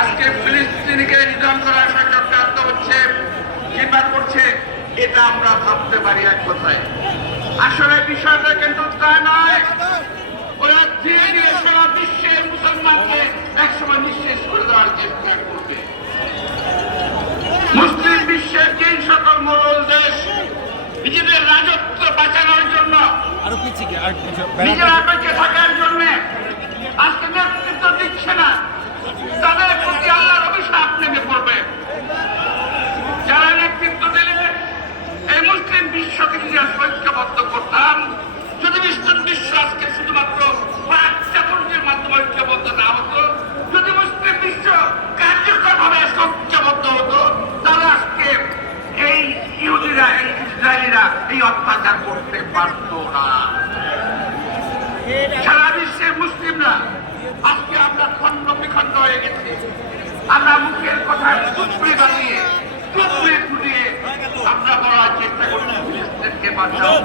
আজকে ফিলিস্তিনিকে নিধন করার জন্য চক্রান্ত হচ্ছে কিংবা করছে, এটা আমরা ভাবতে পারি এক কথায়। আসলে বিষয়টা কিন্তু তা নয়। ওরা ধীরে ধীরে সারা বিশ্বের মুসলমানকে একসময় নিঃশেষ করে দেওয়ার চেষ্টা করবে। মুসলিম বিশ্বের যে সকল মোড়ল দেশ নিজেদের রাজত্ব বাঁচানোর জন্য, নিজেরা বেঁচে থাকার জন্য আজকে নেতৃত্ব দিচ্ছে না, তাদের প্রতি আল্লাহর অভিশাপ নেমে পড়বে। যারা নেতৃত্ব দিলে এই মুসলিম বিশ্বকে নিজের ঐক্যবদ্ধ করতাম, যদি বিশ্ব আজকে শুধুমাত্র চাকরির মাধ্যমে ঐক্যবদ্ধ না হতো, যদি মুসলিম বিশ্ব কার্যকরভাবে ঐক্যবদ্ধ হতো, তাহলে আজকে এই ইহুদিরা, এই ইসরায়েলিরা এই অত্যাচার করতে পারত না। সারা বিশ্বের মুসলিমরা আজকে আমরা খণ্ড বিখণ্ড হয়ে গেছি। আমরা মুখের কথা টুকরে বানিয়ে টুকরে ফুটিয়ে আমরা বলার চেষ্টা করছি ফিলিস্তিনকে বাঁচাও।